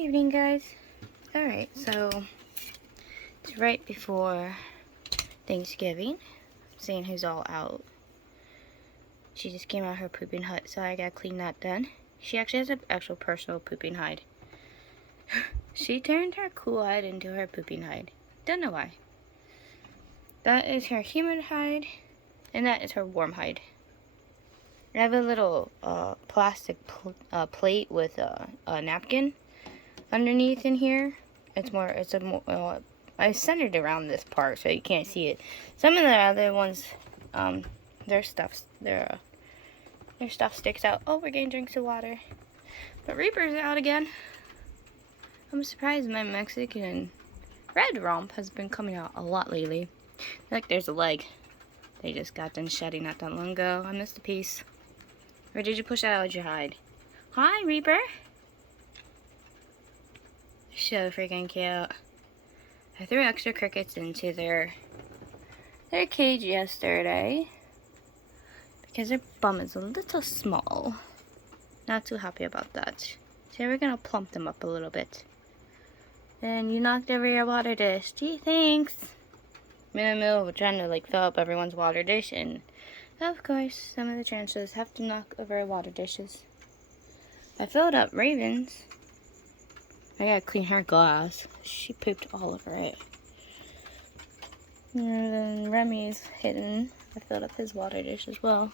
evening, guys. Alright, so it's right before Thanksgiving. Seeing who's all out. She just came out of her pooping hut, so I gotta clean that done. She actually has an actual personal pooping hide. She turned her cool hide into her pooping hide. Don't know why. That is her humid hide, and that is her warm hide. I have a little plastic plate with a napkin underneath in here. I centered around this part so you can't see it. Some of the other ones, their stuff sticks out. Oh, we're getting drinks of water. But Reaper's out again. I'm surprised my Mexican red romp has been coming out a lot lately. Look, there's a leg. They just got done shedding not that long ago. I missed a piece. Or did you push that out with your hide? Hi, Reaper. So freaking cute. I threw extra crickets into their cage yesterday because their bum is a little small. Not too happy about that. So we're gonna plump them up a little bit. And you knocked over your water dish. Gee, thanks. I'm in the middle of trying to like fill up everyone's water dish, and of course some of the tarantulas have to knock over water dishes. I filled up Raven's. I gotta clean her glass. She pooped all over it. And then Remy's hidden. I filled up his water dish as well.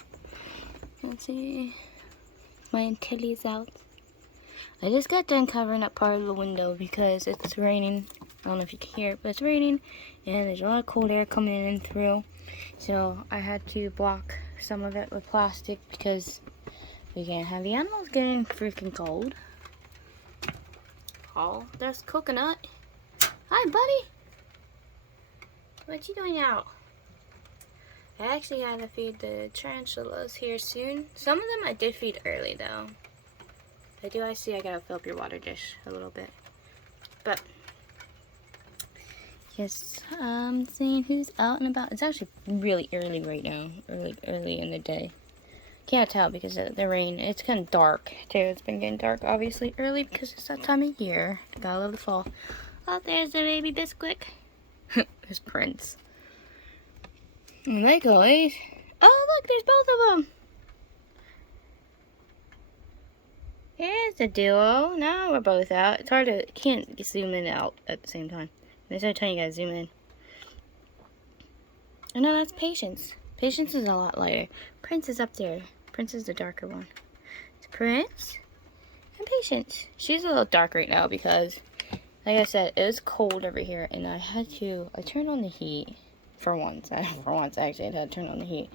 Let's see. My antilles out. I just got done covering up part of the window because it's raining. I don't know if you can hear it, but it's raining. And there's a lot of cold air coming in and through. So I had to block some of it with plastic because we can't have the animals getting freaking cold. Oh, there's Coconut. Hi, buddy. What you doing out? I actually had to feed the tarantulas here soon. Some of them I did feed early, though. I see I gotta fill up your water dish a little bit. But, yes, seeing who's out and about. It's actually really early right now. Early in the day. Can't tell because of the rain. It's kind of dark too. It's been getting dark obviously early because it's that time of year. Gotta love the fall. Oh, there's the baby Bisquick. There's Prince. And they guys. Oh, look, there's both of them. Here's the duo. Now we're both out. It's hard to, can't zoom in and out at the same time. There's no time you gotta zoom in. Oh no, that's Patience. Patience is a lot lighter. Prince is up there. Prince is the darker one. It's Prince and Patience. She's a little dark right now because, like I said, it was cold over here, and I turned on the heat for once. Actually, I had to turn on the heat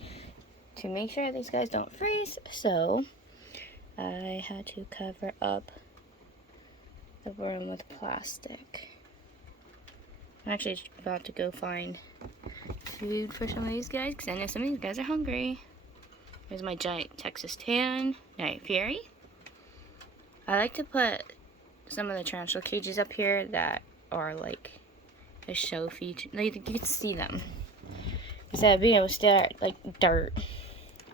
to make sure these guys don't freeze. So I had to cover up the room with plastic. I'm actually about to go find food for some of these guys because I know some of these guys are hungry. Here's my giant Texas tan, Night Fury. I like to put some of the tarantula cages up here that are like a show feature. Like, you can see them instead of being able to stare at like dirt.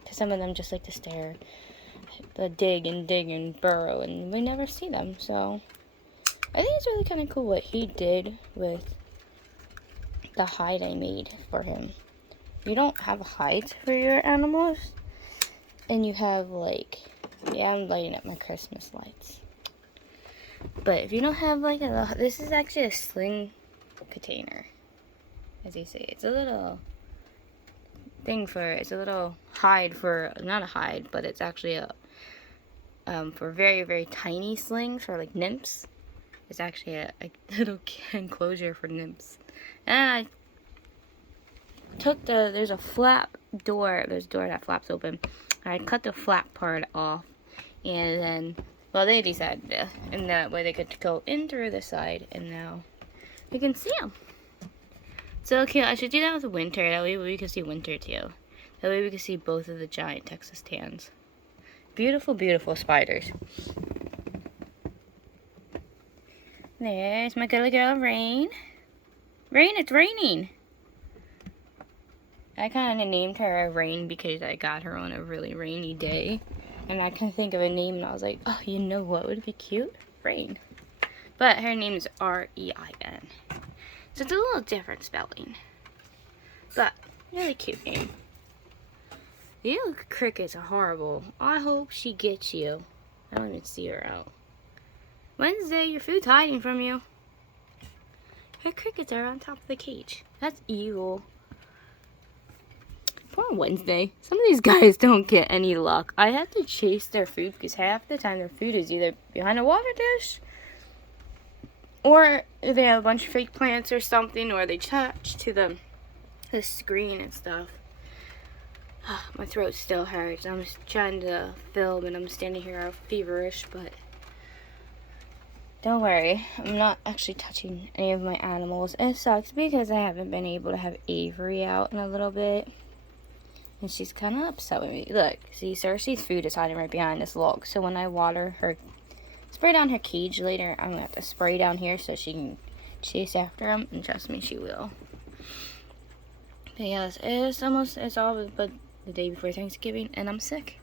Because some of them just like to stare, dig and burrow, and we never see them. So I think it's really kind of cool what he did with the hide I made for him. You don't have hides for your animals, and you have like, yeah, I'm lighting up my Christmas lights. But if you don't have like this is actually a sling container, as you see. It's a little thing it's a little hide for, not a hide, but it's actually a, for very, very tiny slings for like nymphs. It's actually a little enclosure for nymphs. And I took there's a flap door, there's a door that flaps open. I cut the flap part off, and then, well, they decided to, and that way they could go in through the side, and now you can see them. So cute. I should do that with winter, that way we can see winter too. That way we can see both of the giant Texas tans. Beautiful, beautiful spiders. There's my good girl, Rain. Rain, it's raining. I kind of named her Rain because I got her on a really rainy day. And I couldn't think of a name, and I was like, oh, you know what would be cute? Rain. But her name is R-E-I-N. So it's a little different spelling. But, really cute name. You crickets are horrible. I hope she gets you. I don't even see her out. Wednesday, your food's hiding from you. Her crickets are on top of the cage. That's evil. Poor Wednesday. Some of these guys don't get any luck. I have to chase their food because half the time their food is either behind a water dish, or they have a bunch of fake plants or something, or they touch to the screen and stuff. My throat still hurts. I'm just trying to film and I'm standing here all feverish, but don't worry. I'm not actually touching any of my animals. It sucks because I haven't been able to have Avery out in a little bit. And she's kind of upset with me. Look, see, Cersei's food is hiding right behind this log. So when I water her, spray down her cage later, I'm going to have to spray down here so she can chase after him. And trust me, she will. But yes, it's all but the day before Thanksgiving, and I'm sick.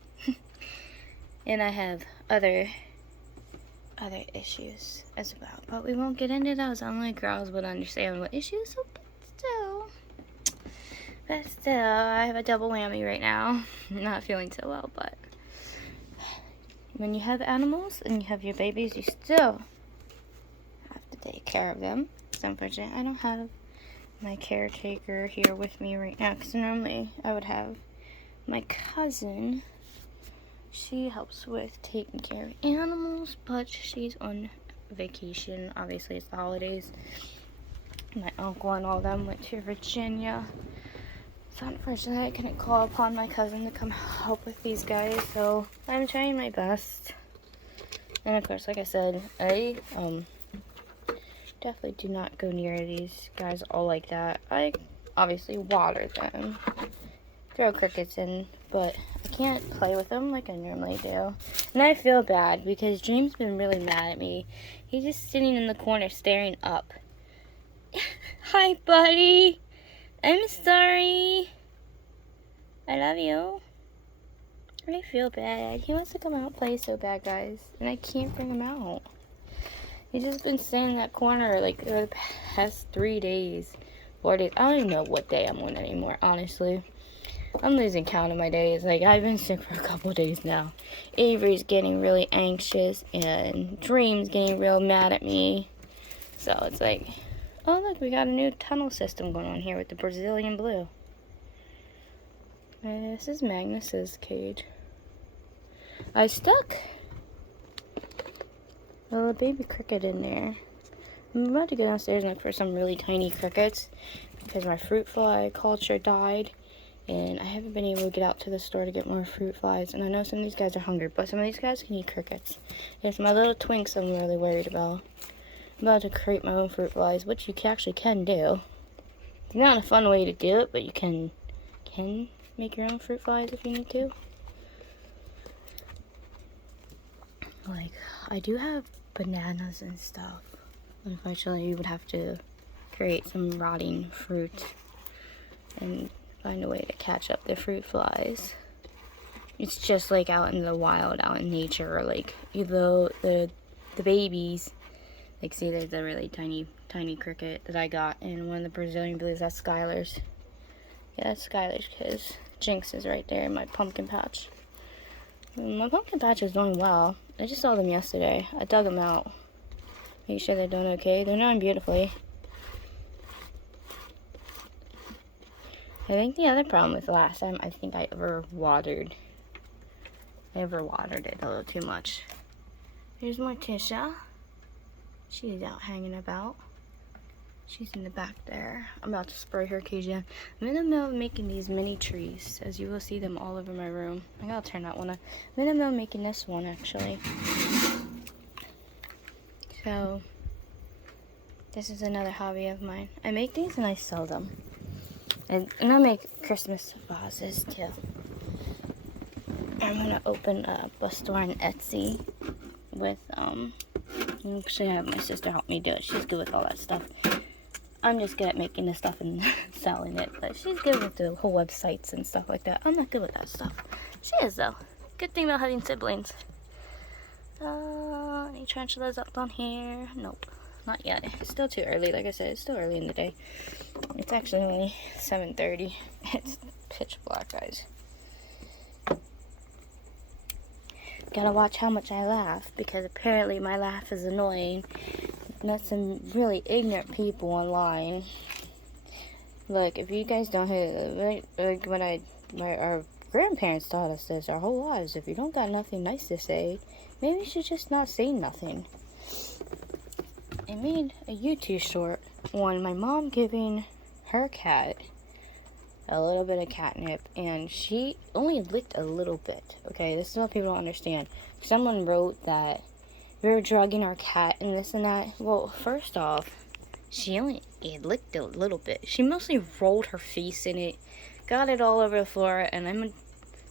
And I have other issues as well. But we won't get into those. Only girls would understand what issues, but still, I have a double whammy right now. I'm not feeling so well, but when you have animals and you have your babies, you still have to take care of them. It's unfortunate I don't have my caretaker here with me right now, because normally I would have my cousin. She helps with taking care of animals, but she's on vacation. Obviously, it's the holidays. My uncle and all them went to Virginia. So unfortunately, I couldn't call upon my cousin to come help with these guys. So I'm trying my best. And of course, like I said, I definitely do not go near these guys all like that. I obviously water them, throw crickets in, but I can't play with them like I normally do. And I feel bad because James been really mad at me. He's just sitting in the corner staring up. Hi, buddy. I'm sorry. I love you. I feel bad. He wants to come out and play so bad, guys. And I can't bring him out. He's just been standing in that corner like for the past 3 days, 4 days. I don't even know what day I'm on anymore, honestly. I'm losing count of my days. Like, I've been sick for a couple of days now. Avery's getting really anxious, and Dream's getting real mad at me. So it's like, oh look, we got a new tunnel system going on here with the Brazilian blue. And this is Magnus's cage. I stuck a little baby cricket in there. I'm about to go downstairs and look for some really tiny crickets because my fruit fly culture died. And I haven't been able to get out to the store to get more fruit flies. And I know some of these guys are hungry, but some of these guys can eat crickets. It's my little twinks I'm really worried about. I'm about to create my own fruit flies, which you actually can do. It's not a fun way to do it, but you can make your own fruit flies if you need to. Like, I do have bananas and stuff. Unfortunately, you would have to create some rotting fruit and find a way to catch up the fruit flies. It's just like out in the wild, out in nature, like either the babies, like see there's a really tiny cricket that I got, and one of the Brazilian blues, that's Skylar's. Yeah, that's Skylar's because Jinx is right there in my pumpkin patch. My pumpkin patch is doing well. I just saw them yesterday. I dug them out. Make sure they're doing okay. They're doing beautifully. I think the other problem with last time, I think I overwatered it a little too much. Here's Morticia. She's out hanging about. She's in the back there. I'm about to spray her cage in. I'm in the middle of making these mini trees, as you will see them all over my room. I gotta turn that one on. I'm in the middle of making this one, actually. So, this is another hobby of mine. I make these and I sell them. And I make Christmas vases too. I'm gonna open up a store on Etsy with actually I have my sister help me do it. She's good with all that stuff. I'm just good at making this stuff and selling it, but she's good with the whole websites and stuff like that. I'm not good with that stuff. She is though. Good thing about having siblings. any tarantulas up on here? Nope, not yet. It's still too early. Like I said, it's still early in the day. It's actually only 7:30. It's pitch black, guys. Gotta watch how much I laugh, because apparently my laugh is annoying. Met some really ignorant people online. Look, if you guys don't hear, like when our grandparents taught us this our whole lives, if you don't got nothing nice to say, maybe you should just not say nothing. I made a YouTube short on my mom giving her cat a little bit of catnip, and she only licked a little bit. Okay, this is what people don't understand. Someone wrote that we were drugging our cat and this and that. Well, first off, she only licked a little bit. She mostly rolled her face in it, got it all over the floor, and then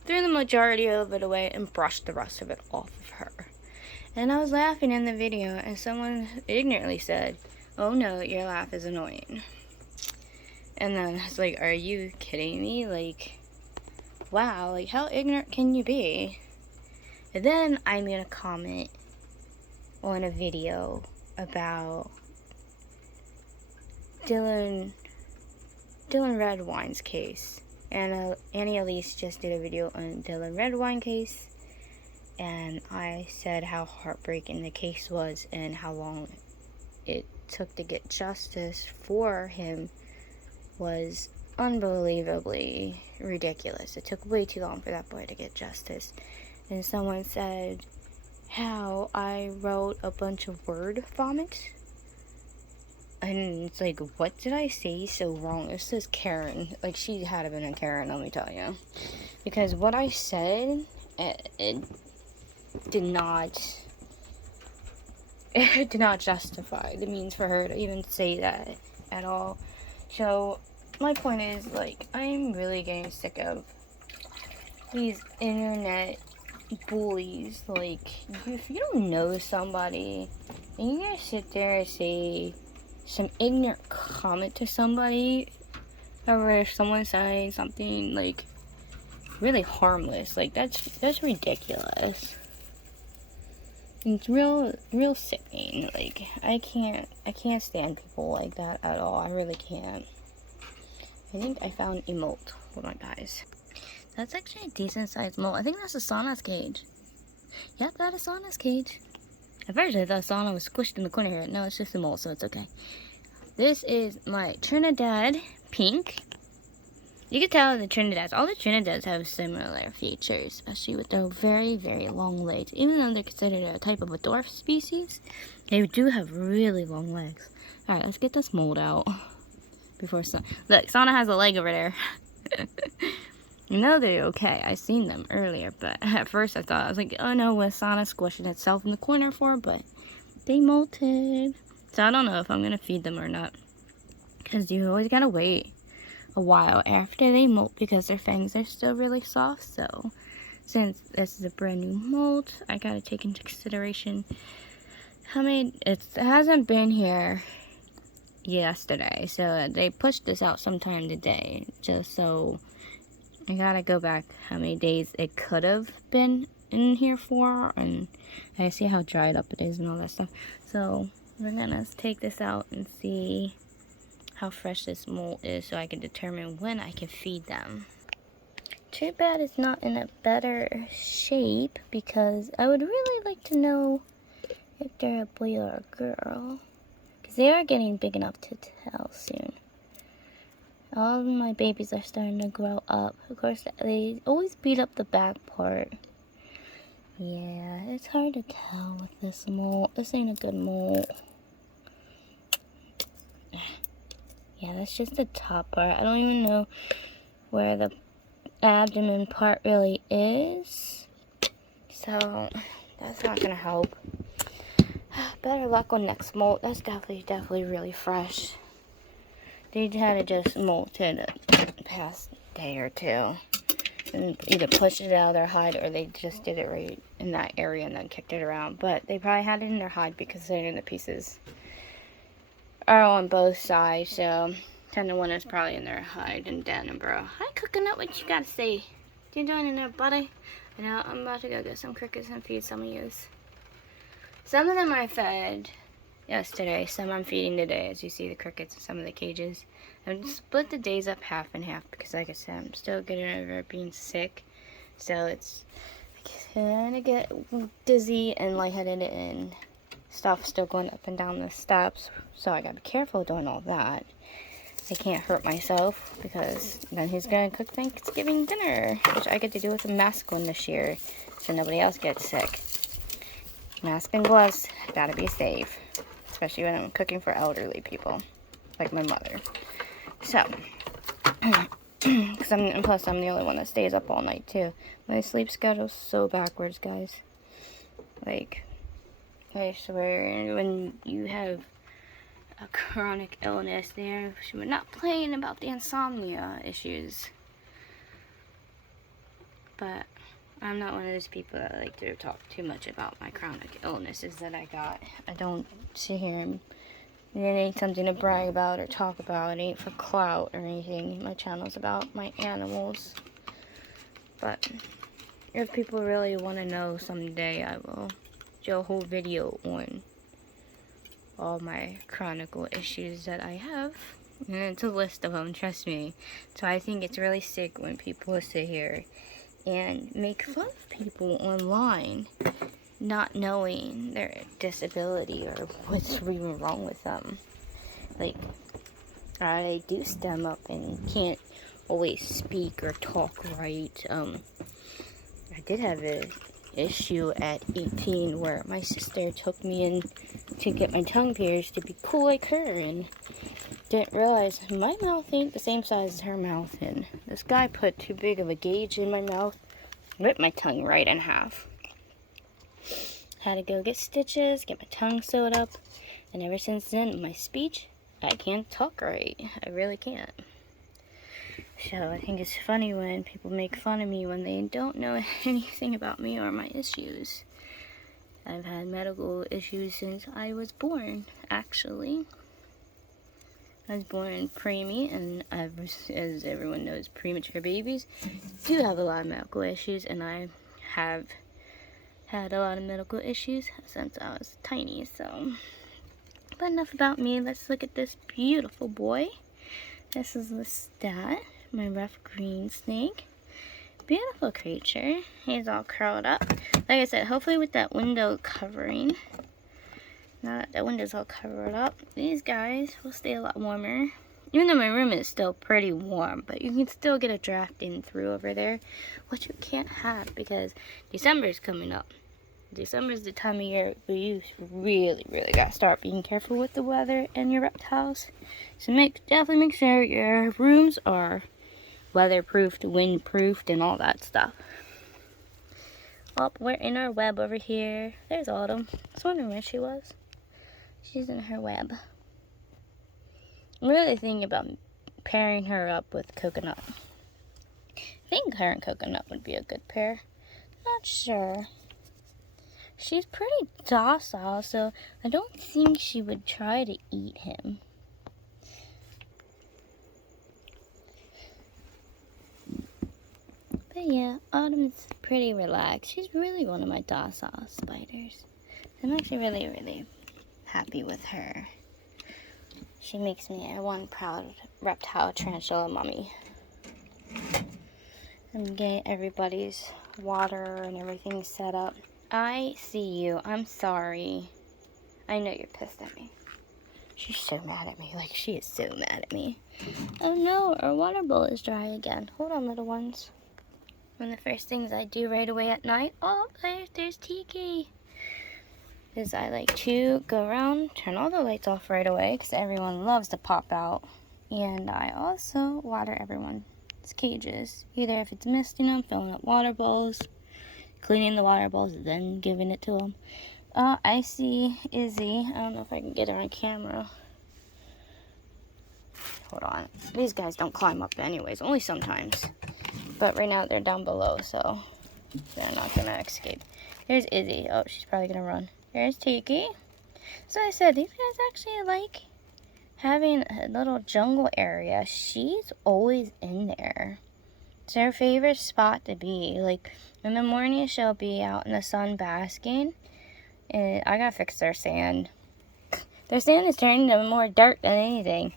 threw the majority of it away and brushed the rest of it off of her. And I was laughing in the video, and someone ignorantly said, "Oh no, your laugh is annoying." And then I was like, are you kidding me? Like, wow, like how ignorant can you be? And then I made a comment on a video about Dylan Redwine's case. And Annie Elise just did a video on Dylan Redwine case. And I said how heartbreaking the case was and how long it took to get justice for him was unbelievably ridiculous. It took way too long for that boy to get justice. And someone said how I wrote a bunch of word vomits. And it's like, what did I say so wrong? This is Karen. Like, she had to have been a Karen, let me tell you. Because what I said, it did not justify the means for her to even say that at all. So, my point is, like, I'm really getting sick of these internet bullies. Like, if you don't know somebody, and you guys sit there and say some ignorant comment to somebody, or if someone's saying something, like, really harmless, like, that's ridiculous. It's real sickening. Like, I can't stand people like that at all. I really can't. I think I found a molt. Hold on, guys. That's actually a decent sized molt. I think that's a Sauna's cage. Yep, that is Sauna's cage. At first I thought Sauna was squished in the corner here. No, it's just a molt, so it's okay. This is my Trinidad pink. You can tell the Trinidads, all the Trinidads have similar features, especially with their very, very long legs. Even though they're considered a type of a dwarf species, they do have really long legs. Alright, let's get this mold out before Sauna. Look, Sauna has a leg over there. You know they're okay. I seen them earlier, but at first I thought, I was like, oh no, was Sauna squishing itself in the corner for? But they molted. So I don't know if I'm going to feed them or not. Because you always got to wait a while after they molt because their fangs are still really soft. So since this is a brand new molt, I gotta take into consideration how many. It hasn't been here yesterday, so they pushed this out sometime today, just so I gotta go back how many days it could have been in here for, and I see how dried up it is and all that stuff. So we're gonna take this out and see how fresh this molt is so I can determine when I can feed them. Too bad it's not in a better shape, because I would really like to know if they're a boy or a girl, because they are getting big enough to tell soon. All of my babies are starting to grow up. Of course, they always beat up the back part. Yeah, it's hard to tell with this molt. This ain't a good molt. Yeah, that's just the top part. I don't even know where the abdomen part really is. So, that's not going to help. Better luck on next molt. That's definitely really fresh. They had to just molt it the past day or two. And either pushed it out of their hide or they just did it right in that area and then kicked it around. But they probably had it in their hide because they're in the pieces are on both sides, so tendon one is probably in their hide and den and burrow. Hi, Coconut, what you gotta say? You doing in there, buddy? And now I'm about to go get some crickets and feed some of yous. Some of them I fed yesterday, some I'm feeding today, as you see the crickets in some of the cages. I've split the days up half and half because, like I said, I'm still getting over being sick. So it's kind of get dizzy and lightheaded and stuff still going up and down the steps. So I gotta be careful doing all that. I can't hurt myself because then who's gonna cook Thanksgiving dinner, which I get to do with a mask on this year, so nobody else gets sick. Mask and gloves gotta be safe, especially when I'm cooking for elderly people, like my mother. So, plus I'm the only one that stays up all night too. My sleep schedule's so backwards, guys. Like, I swear, when you have a chronic illness there, she was not playing about the insomnia issues. But I'm not one of those people that like to talk too much about my chronic illnesses that I got. I don't sit here and it ain't something to brag about or talk about. It ain't for clout or anything. My channel's about my animals. But if people really want to know someday, I will do a whole video on all my chronic issues that I have. And it's a list of them, trust me. So I think it's really sick when people sit here and make fun of people online not knowing their disability or what's even wrong with them. Like, I do stem up and can't always speak or talk right. I did have an issue at 18 where my sister took me in to get my tongue pierced to be cool like her, and didn't realize my mouth ain't the same size as her mouth, and this guy put too big of a gauge in my mouth, ripped my tongue right in half. Had to go get stitches, get my tongue sewed up, and ever since then, my speech, I can't talk right. I really can't. So I think it's funny when people make fun of me when they don't know anything about me or my issues. I've had medical issues since I was born, actually. I was born preemie, and as everyone knows, premature babies do have a lot of medical issues, and I have had a lot of medical issues since I was tiny, so. But enough about me. Let's look at this beautiful boy. This is Lestat, my rough green snake. Beautiful creature. He's all curled up. Like I said, hopefully with that window covering. Now that the window's all covered up, these guys will stay a lot warmer. Even though my room is still pretty warm, but you can still get a draft in through over there, which you can't have because December is coming up. December is the time of year where you really gotta start being careful with the weather and your reptiles. So definitely make sure your rooms are weatherproofed, windproofed, and all that stuff. Oh, we're in our web over here. There's Autumn. I was wondering where she was. She's in her web. I'm really thinking about pairing her up with Coconut. I think her and Coconut would be a good pair. Not sure. She's pretty docile, so I don't think she would try to eat him. But yeah, Autumn's pretty relaxed. She's really one of my docile spiders. I'm actually really happy with her. She makes me one proud reptile tarantula mommy. I'm getting everybody's water and everything set up. I see you. I'm sorry. I know you're pissed at me. She's so mad at me. Like, she is so mad at me. Oh no, our water bowl is dry again. Hold on, little ones. One of the first things I do right away at night, oh, there's Tiki, is I like to go around, turn all the lights off right away, because everyone loves to pop out. And I also water everyone's cages. Either if it's misting them, filling up water bowls, cleaning the water bowls, then giving it to them. I see Izzy. I don't know if I can get her on camera. Hold on. These guys don't climb up anyways, only sometimes. But right now they're down below, so they're not gonna escape. There's Izzy. Oh, she's probably gonna run. There's Tiki. So I said, these guys actually like having a little jungle area. She's always in there. It's her favorite spot to be. Like, in the morning, she'll be out in the sun basking. And I gotta fix their sand. Their sand is turning to more dirt than anything.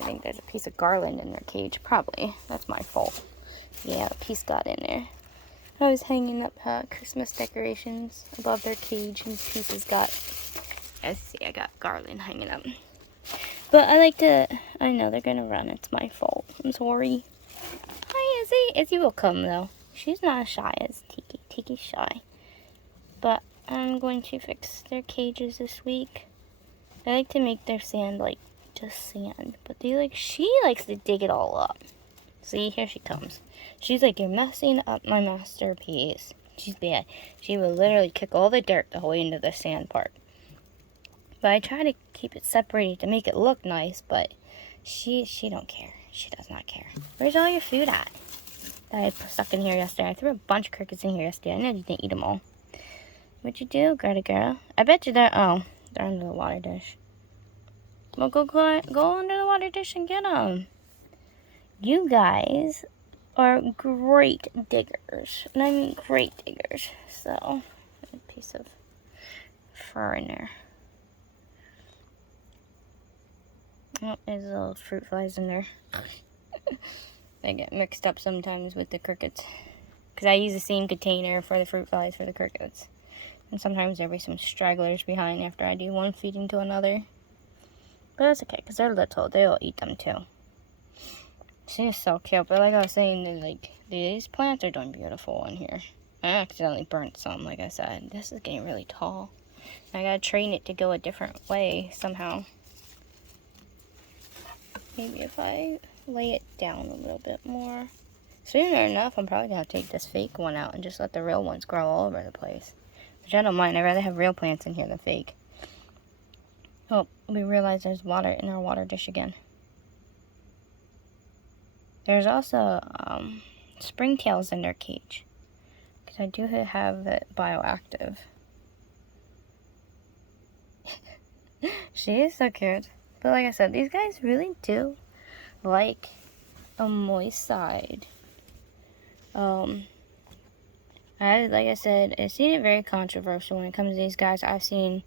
I think there's a piece of garland in their cage. Probably. That's my fault. Yeah, a piece got in there. I was hanging up Christmas decorations above their cage, and pieces got... As you see, I got garland hanging up. But I know they're gonna run. It's my fault. I'm sorry. Hi, Izzy. Izzy will come, though. She's not as shy as Tiki. Tiki's shy. But I'm going to fix their cages this week. I like to make their sand, like, just sand. But she likes to dig it all up. See, here she comes. She's like, you're messing up my masterpiece. She's bad. She will literally kick all the dirt the whole way into the sand part. But I try to keep it separated to make it look nice, but she don't care. She does not care. Where's all your food at? That I stuck in here yesterday. I threw a bunch of crickets in here yesterday. I know you didn't eat them all. What'd you do, Greta girl? I bet you they're under the water dish. Well, go under the water dish and get them. You guys are great diggers. And I mean great diggers. So, a piece of fur in there. Oh, there's little fruit flies in there. They get mixed up sometimes with the crickets. Because I use the same container for the fruit flies for the crickets. And sometimes there'll be some stragglers behind after I do one feeding to another. But that's okay, because they're little. They'll eat them too. She's so cute. But like I was saying, these plants are doing beautiful in here. I accidentally burnt some, like I said. This is getting really tall. I gotta train it to go a different way somehow. Maybe if I lay it down a little bit more. Soon enough, I'm probably gonna take this fake one out and just let the real ones grow all over the place. Which I don't mind. I'd rather have real plants in here than fake. Oh, we realize there's water in our water dish again. There's also springtails in their cage. Because I do have it bioactive. She is so cute. But like I said, these guys really do like a moist side. Like I said, I've seen it very controversial when it comes to these guys. I've seen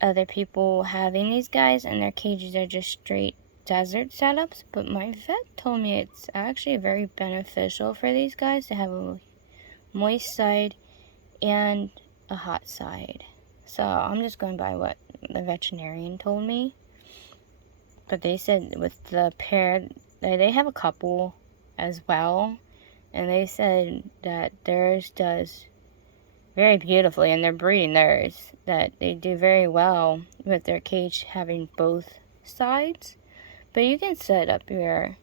other people having these guys and their cages are just straight desert setups. But my vet told me it's actually very beneficial for these guys to have a moist side and a hot side. So I'm just going by what the veterinarian told me. But they said with the pair, they have a couple as well. And they said that theirs does very beautifully, and they're breeding theirs, that they do very well with their cage having both sides. But you can set up your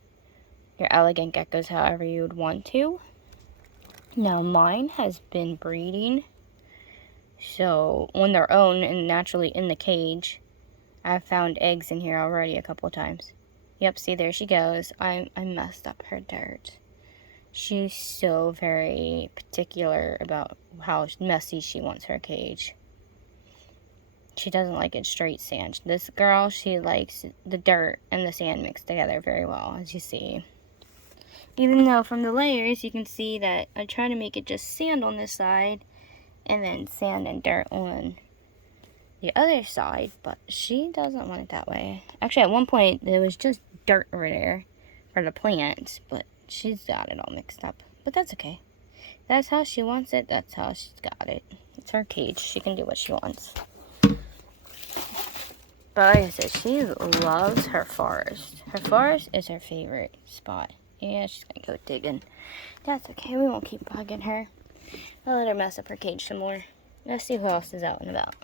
elegant geckos however you would want to. Now mine has been breeding, so on their own and naturally in the cage, I've found eggs in here already a couple of times. Yep, see, there she goes. I messed up her dirt. She's so very particular about how messy she wants her cage. She doesn't like it straight sand. This girl, she likes the dirt and the sand mixed together very well, as you see. Even though from the layers, you can see that I try to make it just sand on this side and then sand and dirt on the other side, but she doesn't want it that way. Actually, at one point, there was just dirt over there for the plants, but she's got it all mixed up. But that's okay. That's how she wants it. That's how she's got it. It's her cage. She can do what she wants. But like I said, she loves her forest. Her forest is her favorite spot. Yeah, she's gonna go digging. That's okay. We won't keep bugging her. I'll let her mess up her cage some more. Let's see who else is out and about.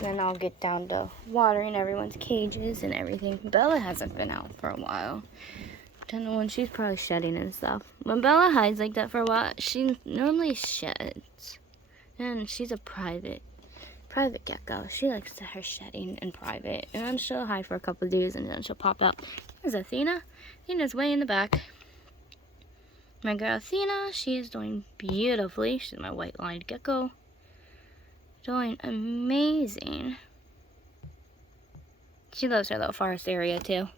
Then I'll get down to watering everyone's cages and everything. Bella hasn't been out for a while. Don't know when she's probably shedding and stuff. When Bella hides like that for a while, she normally sheds. And she's a private gecko. She likes her shedding in private. And then she'll hide for a couple of days and then she'll pop out. There's Athena. Athena's way in the back. My girl Athena, she is doing beautifully. She's my white-lined gecko. Doing amazing. She loves her little forest area too.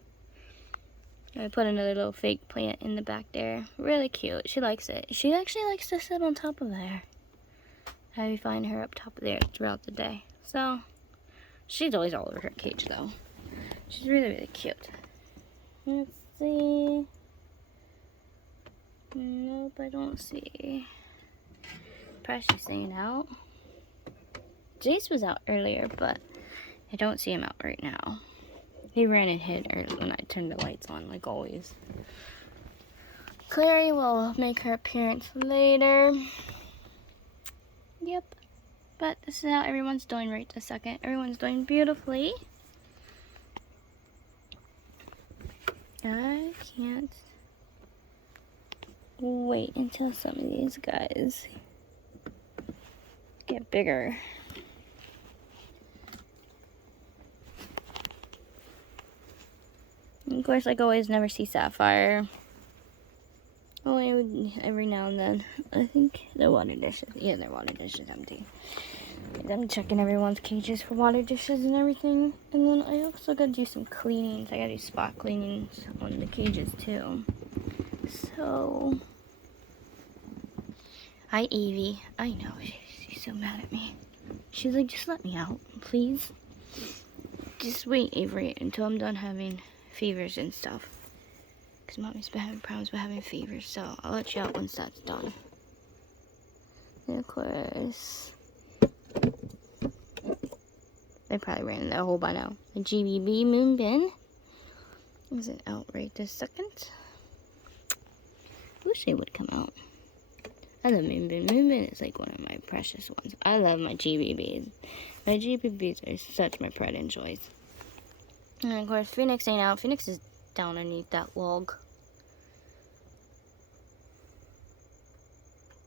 I put another little fake plant in the back there. Really cute. She likes it. She actually likes to sit on top of there. I find her up top of there throughout the day. So, she's always all over her cage though. She's really, really cute. Let's see. Nope, I don't see Precious ain't out. Jace was out earlier, but I don't see him out right now. He ran and hid early when I turned the lights on, like always. Clary will make her appearance later. Yep. But this is how everyone's doing right this second. Everyone's doing beautifully. I can't wait until some of these guys get bigger. And of course, like always, never see Sapphire. Only every now and then. I think their water dishes. Yeah, their water dish is empty. I'm checking everyone's cages for water dishes and everything. And then I also gotta do some cleanings. I gotta do spot cleanings on the cages too. So, hi Evie. I know, she's so mad at me. She's like, just let me out, please. Just wait, Avery, until I'm done having fevers and stuff. Because Mommy's been having problems with having fevers, so I'll let you out once that's done. And of course, they probably ran in that hole by now. The GBB Moonbin isn't out right this second. Wish they would come out. I love Moonbin. Moonbin is like one of my precious ones. I love my GBBs. My GBBs are such my pride and joys. And of course, Phoenix ain't out. Phoenix is down underneath that log.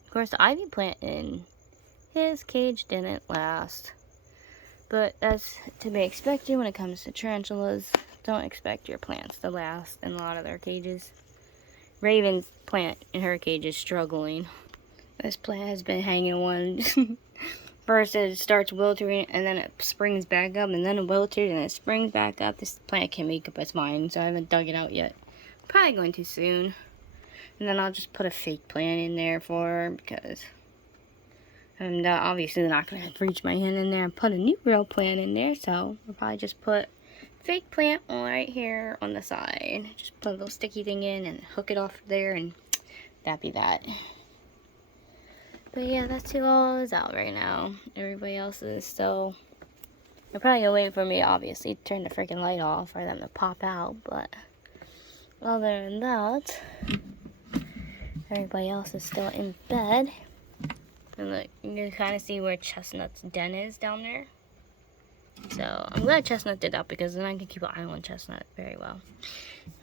Of course, the ivy plant in his cage didn't last. But that's to be expected when it comes to tarantulas. Don't expect your plants to last in a lot of their cages. Raven's plant in her cage is struggling. This plant has been hanging one. First it starts wilting and then it springs back up and then it wilted and it springs back up. This plant can't make up its mind, so I haven't dug it out yet. Probably going too soon. And then I'll just put a fake plant in there for her because I'm obviously not going to reach my hand in there and put a new real plant in there. So I'll probably just put fake plant right here on the side. Just put a little sticky thing in and hook it off there and that'd be that. But yeah, that's who all is out right now. Everybody else is still... They're probably gonna wait for me, obviously, to turn the freaking light off for them to pop out. But other than that, everybody else is still in bed. And look, you can kind of see where Chestnut's den is down there. So I'm glad Chestnut did that because then I can keep an eye on Chestnut very well.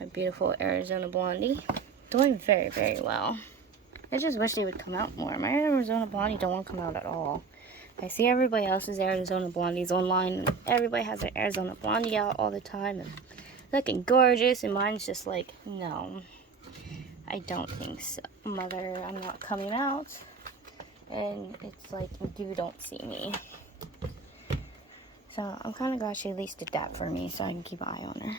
My beautiful Arizona Blondie. Doing very, very well. I just wish they would come out more. My Arizona Blondie don't want to come out at all. I see everybody else's Arizona Blondies online. And everybody has their Arizona Blondie out all the time. And looking gorgeous. And mine's just like, no. I don't think so. Mother, I'm not coming out. And it's like, you don't see me. So I'm kind of glad she at least did that for me so I can keep an eye on her.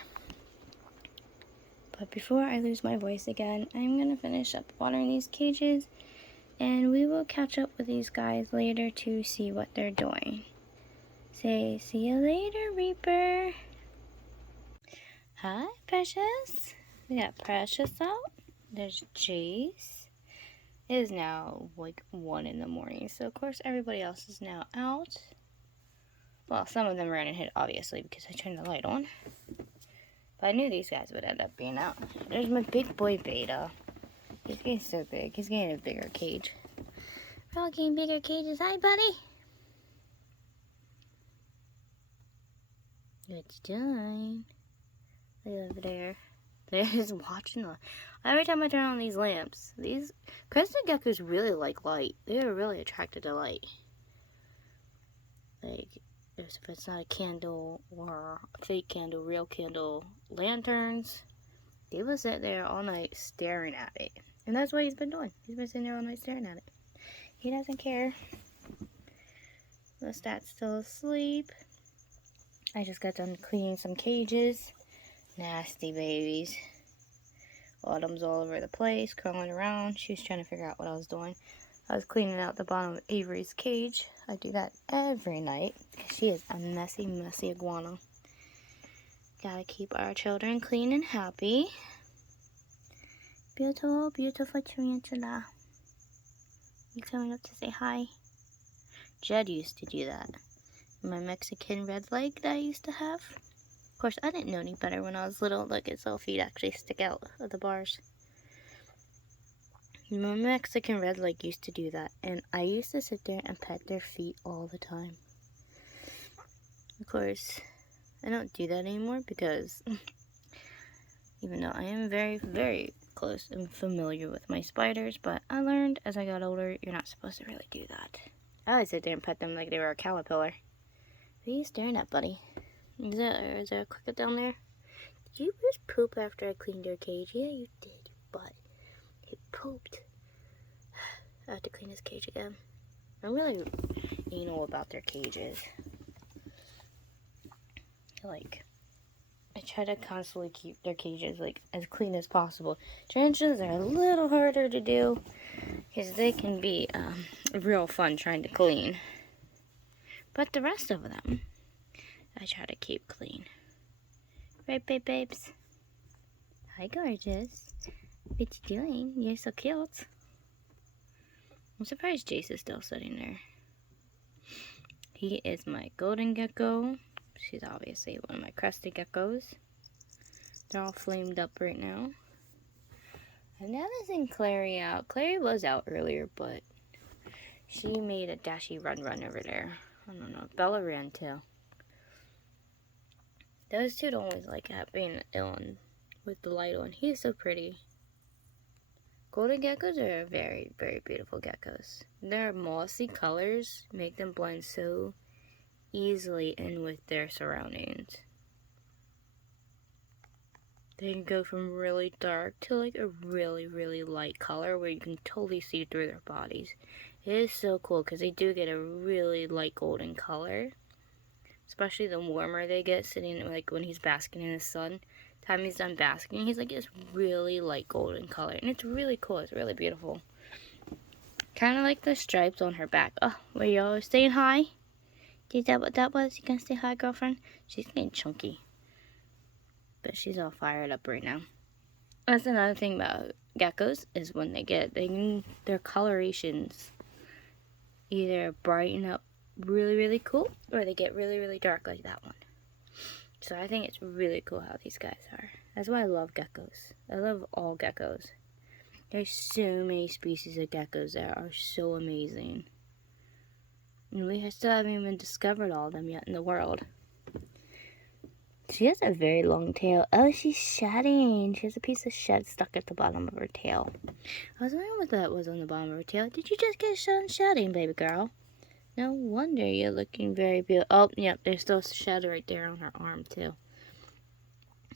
But before I lose my voice again, I'm going to finish up watering these cages. And we will catch up with these guys later to see what they're doing. Say, see you later, Reaper. Hi, Precious. We got Precious out. There's Jace. It is now like 1 in the morning. So, of course, everybody else is now out. Well, some of them ran and hid, obviously, because I turned the light on. But I knew these guys would end up being out. There's my big boy Beta. He's getting so big. He's getting a bigger cage. We're all getting bigger cages. Hi, buddy. It's done. Look over there. They're just watching the... Every time I turn on these lamps, these crested geckos really like light. They're really attracted to light. Like, if it's not a candle or a fake candle, real candle, lanterns, they will sit there all night staring at it. And that's what he's been doing. He's been sitting there all night staring at it. He doesn't care. Lestat's still asleep. I just got done cleaning some cages. Nasty babies. Autumn's all over the place, crawling around. She was trying to figure out what I was doing. I was cleaning out the bottom of Avery's cage. I do that every night because she is a messy, messy iguana. Gotta keep our children clean and happy. Beautiful, beautiful tarantula. You coming up to say hi? Jed used to do that. My Mexican red leg that I used to have. Of course, I didn't know any better when I was little. Look, its little feet actually stick out of the bars. My Mexican red leg used to do that, and I used to sit there and pet their feet all the time. Of course, I don't do that anymore because even though I am very, very close and familiar with my spiders, but I learned as I got older, you're not supposed to really do that. I always sit there and pet them like they were a caterpillar. What are you staring at, buddy? Is there a cricket down there? Did you just poop after I cleaned your cage? Yeah, you did, but he pooped. I have to clean his cage again. I'm really anal about their cages. Like, I try to constantly keep their cages like as clean as possible. Tarantulas are a little harder to do because they can be real fun trying to clean. But the rest of them, I try to keep clean. Right, babes? Hi, gorgeous. What you doing? You're so cute. I'm surprised Jace is still sitting there. He is my golden gecko. She's obviously one of my crusty geckos. They're all flamed up right now. I've never seen Clary out. Clary was out earlier, but she made a dashy run over there. I don't know. Bella ran too. Those two don't always like being on with the light on. He's so pretty. Golden geckos are very, very beautiful geckos. Their mossy colors make them blend so easily in with their surroundings. They can go from really dark to like a really, really light color where you can totally see through their bodies. It is so cool because they do get a really light golden color. Especially the warmer they get, sitting like when he's basking in the sun. Time he's done basking, he's like this really light golden color. And it's really cool. It's really beautiful. Kind of like the stripes on her back. Oh, were you all saying hi? Is that what that was? You gonna say hi, girlfriend? She's getting chunky. But she's all fired up right now. That's another thing about geckos is when their colorations either brighten up really, really cool or they get really, really dark like that one. So I think it's really cool how these guys are. That's why I love geckos. I love all geckos. There's so many species of geckos that are so amazing. And we still haven't even discovered all of them yet in the world. She has a very long tail. Oh, she's shedding. She has a piece of shed stuck at the bottom of her tail. I was wondering what that was on the bottom of her tail. Did you just get done shedding, baby girl? No wonder you're looking very beautiful. Oh, yep, there's still a shed right there on her arm, too.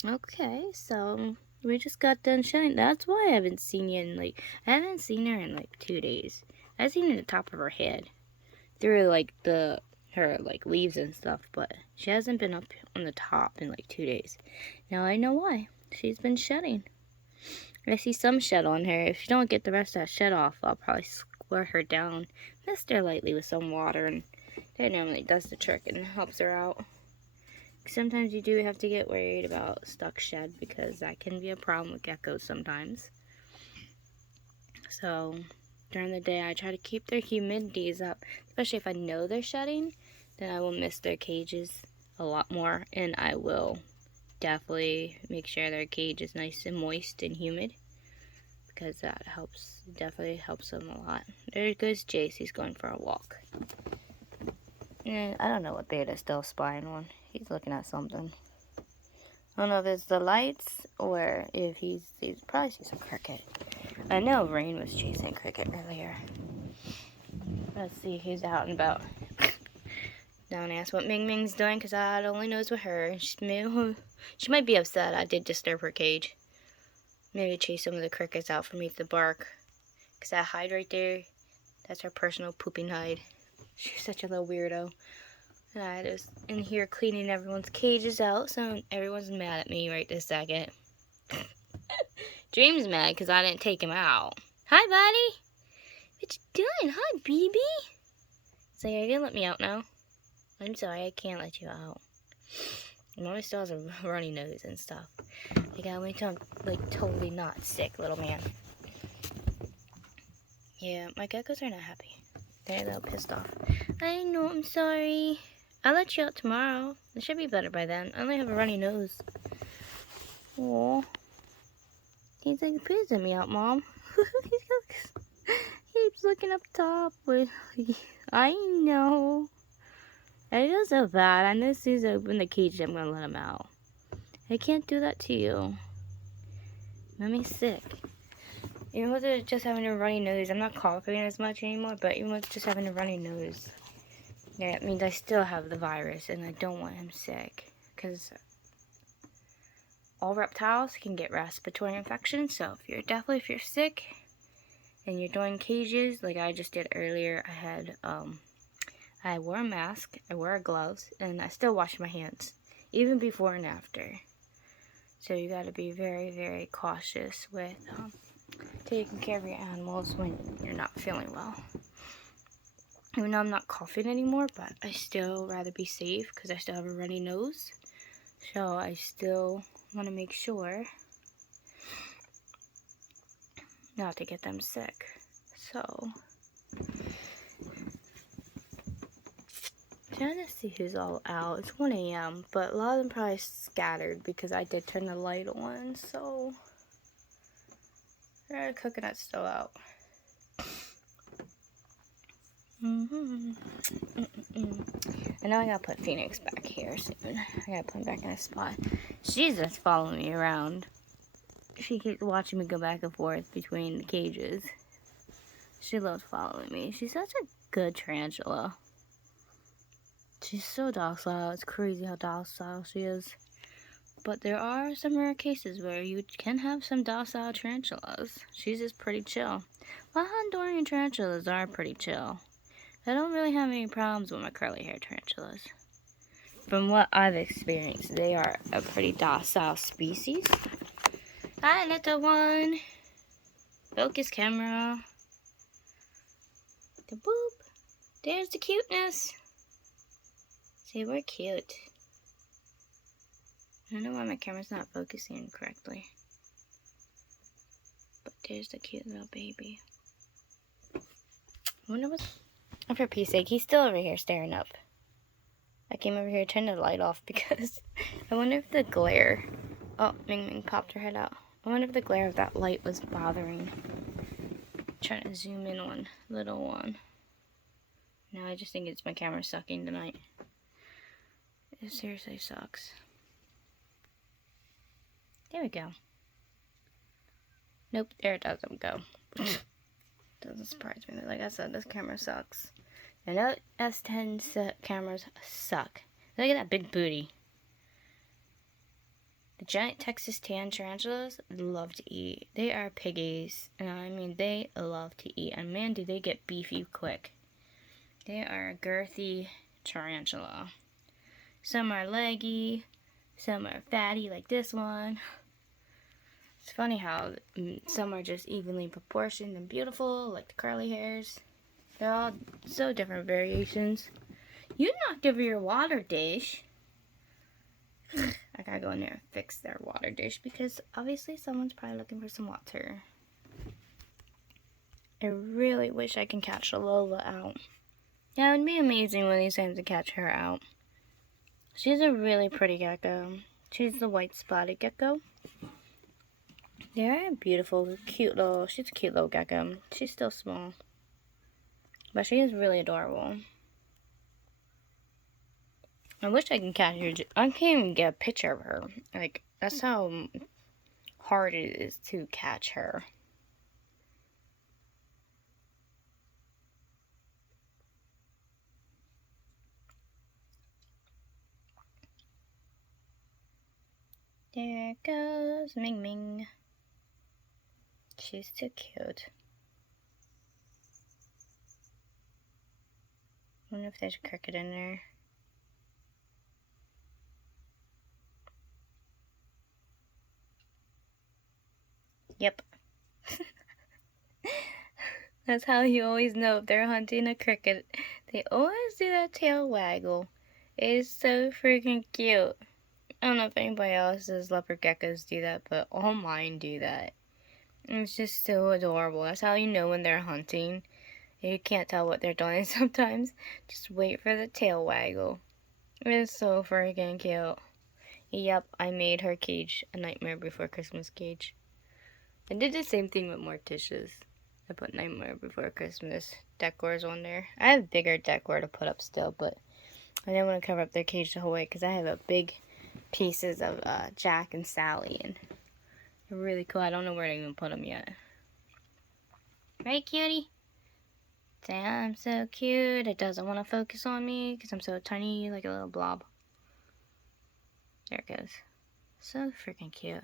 Okay, so we just got done shedding. That's why I haven't seen you in, I haven't seen her in, 2 days. I've seen the top of her head through, her leaves and stuff, but she hasn't been up on the top in, 2 days. Now I know why. She's been shedding. I see some shed on her. If you don't get the rest of that shed off, I'll probably square her down, mist her lightly with some water, and that normally does the trick and helps her out. Sometimes you do have to get worried about stuck shed because that can be a problem with geckos sometimes. So during the day I try to keep their humidities up, especially if I know they're shedding, then I will mist their cages a lot more, and I will definitely make sure their cage is nice and moist and humid, because that definitely helps them a lot. There goes Jace, he's going for a walk. And I don't know what Beta's still spying on. He's looking at something. I don't know if it's the lights or if he's probably sees a cricket. I know Rain was chasing cricket earlier. Let's see who's out and about. Don't ask what Ming Ming's doing because I only knows with her. She might be upset I did disturb her cage. Maybe chase some of the crickets out for me to bark. Because that hide right there, that's her personal pooping hide. She's such a little weirdo. And I just in here cleaning everyone's cages out, so everyone's mad at me right this second. Dream's mad because I didn't take him out. Hi, buddy. What you doing? Hi, baby. It's like, are you gonna let me out now? I'm sorry, I can't let you out. Mommy still has a runny nose and stuff. I gotta wait till I'm like totally not sick, little man. Yeah, my geckos are not happy. They're a little pissed off. I know, I'm sorry. I'll let you out tomorrow. It should be better by then. I only have a runny nose. Aw. He's like, please let me out, Mom. He's looking up top. I know. I feel so bad. I know as soon as I open the cage, I'm gonna let him out. I can't do that to you. Mommy's sick. Even with it just having a runny nose, I'm not coughing as much anymore, but even with just having a runny nose, yeah, it means I still have the virus, and I don't want him sick. Because all reptiles can get respiratory infections, so if you're sick, and you're doing cages, like I just did earlier, I wore a mask, I wore gloves, and I still wash my hands, even before and after. So you gotta be very, very cautious with taking care of your animals when you're not feeling well. Even though I'm not coughing anymore, but I still rather be safe because I still have a runny nose. So I still want to make sure not to get them sick. So trying to see who's all out. It's 1 a.m., but a lot of them probably scattered because I did turn the light on, so the coconut's still out. I know I gotta put Phoenix back here soon. I gotta put him back in a spot. She's just following me around. She keeps watching me go back and forth between the cages. She loves following me. She's such a good tarantula. She's so docile. It's crazy how docile she is. But there are some rare cases where you can have some docile tarantulas. She's just pretty chill. Well, Honduran tarantulas are pretty chill. I don't really have any problems with my curly hair tarantulas. From what I've experienced, they are a pretty docile species. Hi, little one. Focus camera. The boop. There's the cuteness. See, we're cute. I don't know why my camera's not focusing correctly. But there's the cute little baby. I wonder what's... Oh, for peace sake, he's still over here staring up. I came over here to turn the light off because I wonder if the glare... Oh, Ming Ming popped her head out. I wonder if the glare of that light was bothering. I'm trying to zoom in on little one. No, I just think it's my camera sucking tonight. It seriously sucks. There we go. Nope, there it doesn't go. Doesn't surprise me. Like I said, this camera sucks. I know S10 cameras suck. Look at that big booty. The giant Texas tan tarantulas love to eat. They are piggies. And I mean, they love to eat. And man, do they get beefy quick. They are a girthy tarantula. Some are leggy. Some are fatty like this one. It's funny how some are just evenly proportioned and beautiful, like the curly hairs. They're all so different variations. You knocked over your water dish. I gotta go in there and fix their water dish because obviously someone's probably looking for some water. I really wish I can catch Lola out. Yeah, it would be amazing one of these times to catch her out. She's a really pretty gecko. She's the white spotted gecko. They're beautiful, cute little, she's a cute little gecko. She's still small. But she is really adorable. I wish I can catch her. I can't even get a picture of her. Like, that's how hard it is to catch her. There goes Ming Ming. She's too cute. I wonder if there's a cricket in there. Yep. That's how you always know if they're hunting a cricket. They always do that tail waggle. It is so freaking cute. I don't know if anybody else's leopard geckos do that, but all mine do that. It's just so adorable. That's how you know when they're hunting. You can't tell what they're doing sometimes. Just wait for the tail waggle. It is so freaking cute. Yep, I made her cage a Nightmare Before Christmas cage. I did the same thing with Morticia's. I put Nightmare Before Christmas decors on there. I have bigger decor to put up still, but I didn't want to cover up their cage the whole way because I have a big pieces of Jack and Sally, and they're really cool. I don't know where to even put them yet. Right, cutie? Say, I'm so cute. It doesn't want to focus on me because I'm so tiny, like a little blob. There it goes. So freaking cute.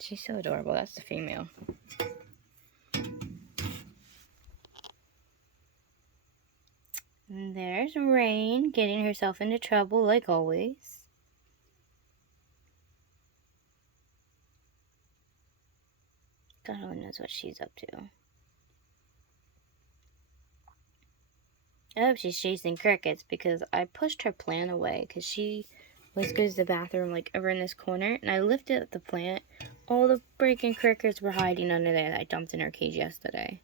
She's so adorable. That's the female. And there's Rain getting herself into trouble like always. God only knows what she's up to. I hope she's chasing crickets because I pushed her plant away because she always goes to the bathroom like over in this corner, and I lifted up the plant. All the freaking crickets were hiding under there that I dumped in her cage yesterday.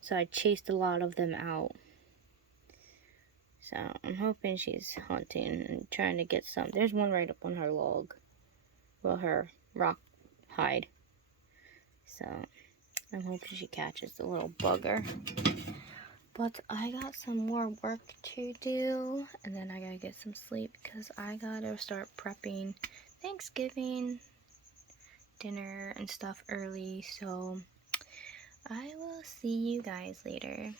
So I chased a lot of them out. So I'm hoping she's hunting and trying to get some. There's one right up on her log. Well, her rock hide. So I'm hoping she catches the little bugger. But I got some more work to do, and then I gotta get some sleep because I gotta start prepping Thanksgiving dinner and stuff early. So I will see you guys later.